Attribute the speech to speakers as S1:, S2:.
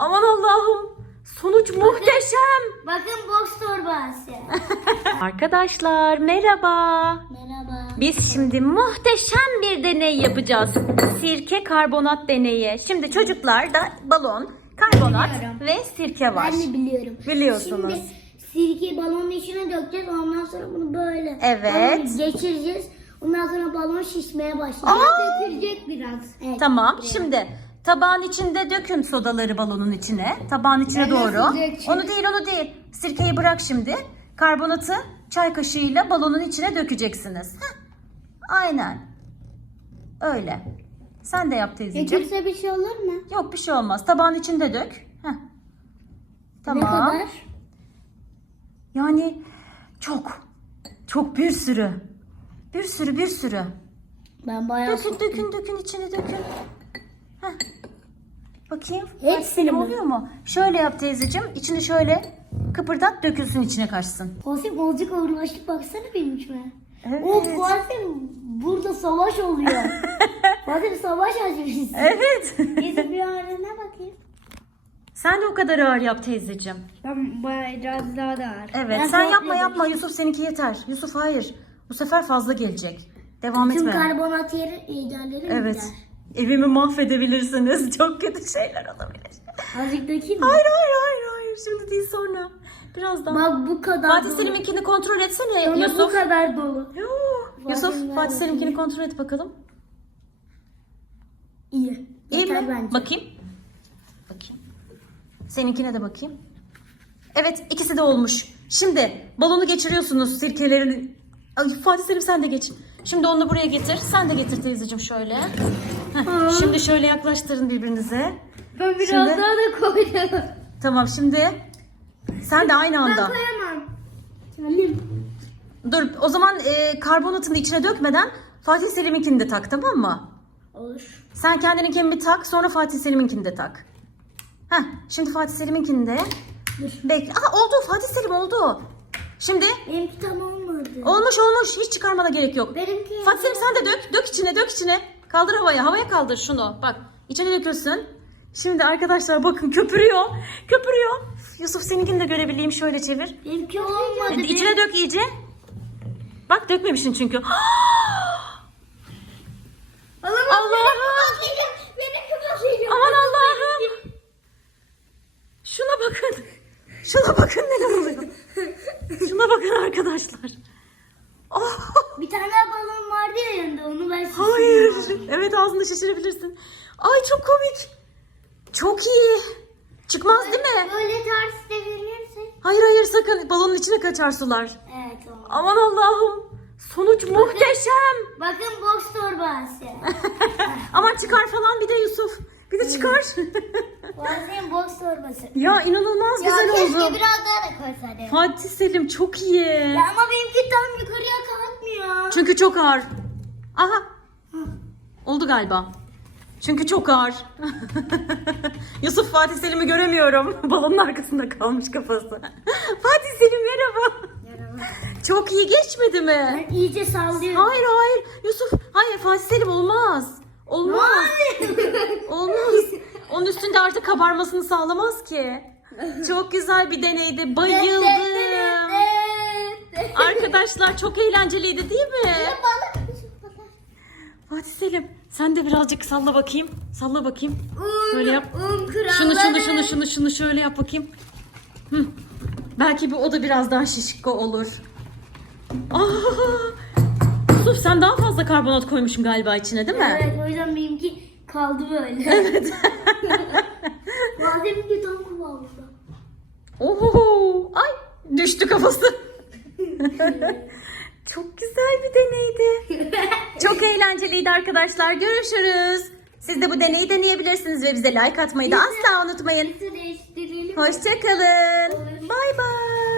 S1: Aman Allah'ım. Sonuç muhteşem.
S2: Bakın boks torbası.
S1: Arkadaşlar merhaba.
S2: Merhaba.
S1: Biz şimdi muhteşem bir deney yapacağız. Sirke karbonat deneyi. Şimdi çocuklar da balon, karbonat
S2: Biliyorum.
S1: ve sirke var.
S2: Ben de biliyorum.
S1: Biliyorsunuz.
S2: Şimdi sirkeyi balonun içine dökeceğiz. Ondan sonra bunu böyle
S1: Evet.
S2: geçireceğiz. Ondan sonra balon şişmeye başlayacak.
S1: Aa!
S2: Dökülecek biraz. Evet.
S1: Tamam. Şimdi tabağın içinde dökün sodaları balonun içine. Tabağın içine
S2: Ben
S1: doğru.
S2: nasıl dökeyim?
S1: Onu değil. Sirkeyi bırak şimdi. Karbonatı çay kaşığıyla balonun içine dökeceksiniz. Heh. Aynen. Öyle. Sen de yap teyzeciğim.
S2: Dökülse bir şey olur mu?
S1: Yok bir şey olmaz. Tabağın içinde dök. Heh. Tamam.
S2: Ne kadar?
S1: Yani çok. Çok bir sürü. Bir sürü.
S2: Ben bayağı
S1: Dökün içine dökün. Heh. Bakayım.
S2: Hepsini mi?
S1: Oluyor mu? Şöyle yap teyzeciğim. İçini şöyle kıpırdat, dökülsün içine kaçsın.
S2: Fatih azıcık ağırlaştık baksana benim içime.
S1: Evet.
S2: O Fatih burada savaş oluyor. Fatih savaş açmışız.
S1: Evet.
S2: Neyse bir ağrına bakayım.
S1: Sen de o kadar ağır yap teyzeciğim.
S2: Ben bayağı biraz daha da ağır.
S1: Evet.
S2: Ben
S1: Sen
S2: komple
S1: yapma.
S2: dökeyim.
S1: Yusuf seninki yeter. Yusuf hayır. Bu sefer fazla gelecek. Devam
S2: Tüm
S1: etme.
S2: karbonat yerleri
S1: Evet.
S2: gider.
S1: Evimi mahvedebilirsiniz. Çok kötü şeyler olabilir.
S2: Azıcık dökeyim mi?
S1: Hayır. Şimdi değil sonra. Birazdan.
S2: Bak bu kadar
S1: Fatih
S2: dolu.
S1: Selim'inkini kontrol etsene
S2: Sonra bu
S1: Yusuf.
S2: kadar dolu.
S1: Yusuf
S2: Fatih
S1: Fatih Selim'inkini kontrol et bakalım.
S2: İyi.
S1: İyi
S2: Yeter
S1: mi?
S2: bence.
S1: Bakayım. Seninkine de bakayım. Evet ikisi de olmuş. Şimdi balonu geçiriyorsunuz sirkelerini. Ay, Fatih Selim sen de geç. Şimdi onu buraya getir. Sen de getir teyzeciğim şöyle. Heh, şimdi şöyle yaklaştırın birbirinize.
S2: Ben biraz
S1: Şimdi-
S2: daha da koyacağım.
S1: Tamam şimdi sen de aynı
S2: Ben
S1: anda.
S2: koyamam. Salim.
S1: Dur o zaman karbonatını içine dökmeden Fatih Selim'inkini de tak, tamam mı?
S2: Olur.
S1: Sen kendininkini bir tak, sonra Fatih Selim'inkini de tak. Heh, şimdi Fatih Selim'inkini de bekle. Aa, oldu Fatih Selim oldu. Şimdi
S2: Benimki tam olmadı.
S1: olmuş hiç çıkarmana gerek yok.
S2: Benimki...
S1: Fatih Selim sen de dök içine. Kaldır havaya kaldır şunu. Bak içine dökülsün. Şimdi arkadaşlar bakın köpürüyor. Yusuf seninkini de görebileyim, şöyle çevir.
S2: Benimki olmadı.
S1: İçine dök iyice. Bak dökmemişsin çünkü. Allah'ım. Aman Allah'ım. Şuna bakın neler oluyor. Şuna bakın arkadaşlar. Oh,
S2: Bir tane daha balon vardı ya yanında, onu ben
S1: hayır. Evet ağzını şişirebilirsin. Ay çok komik. Çok iyi. Çıkmaz değil mi?
S2: Böyle ters devirirsin.
S1: Hayır sakın. Balonun içine kaçar sular.
S2: Evet oldu.
S1: Aman Allah'ım. Sonuç muhteşem.
S2: Bakın boks torbası.
S1: Aman çıkar falan bir de Yusuf. Bir de çıkar.
S2: Fatih'in boks torbası.
S1: Ya inanılmaz
S2: Ya
S1: güzel
S2: keşke
S1: oldu.
S2: biraz daha da koysaydı.
S1: Fatih Selim çok iyi.
S2: Ya ama benimki tam yukarıya kalkmıyor.
S1: Çünkü çok ağır. Aha. Oldu galiba. Çünkü çok ağır. Yusuf Fatih Selim'i göremiyorum. Balonun arkasında kalmış kafası. Fatih Selim merhaba. Çok iyi geçmedi mi?
S2: Ben iyice sallıyorum.
S1: Hayır. Yusuf hayır Fatih Selim olmaz. Olmaz. Olmaz. Onun üstünde artık kabarmasını sağlamaz ki. Çok güzel bir deneydi. Bayıldım. Arkadaşlar çok eğlenceliydi değil mi? Fatih Selim sen de birazcık salla bakayım. Salla bakayım. Böyle yap. Şunu şöyle yap bakayım. Hı. Belki o da biraz daha şişko olur. Yusuf sen daha fazla karbonat koymuşsun galiba içine değil mi?
S2: Evet, o yüzden benimki kaldı böyle. Evet. Mademki tam kıvamında.
S1: Oho! Ay düştü kafası. Çok güzel bir deneydi. Çok eğlenceliydi arkadaşlar. Görüşürüz. Siz de bu deneyi deneyebilirsiniz ve bize like atmayı da asla unutmayın.
S2: Değiştirelim.
S1: Hoşça kalın. Bay bay.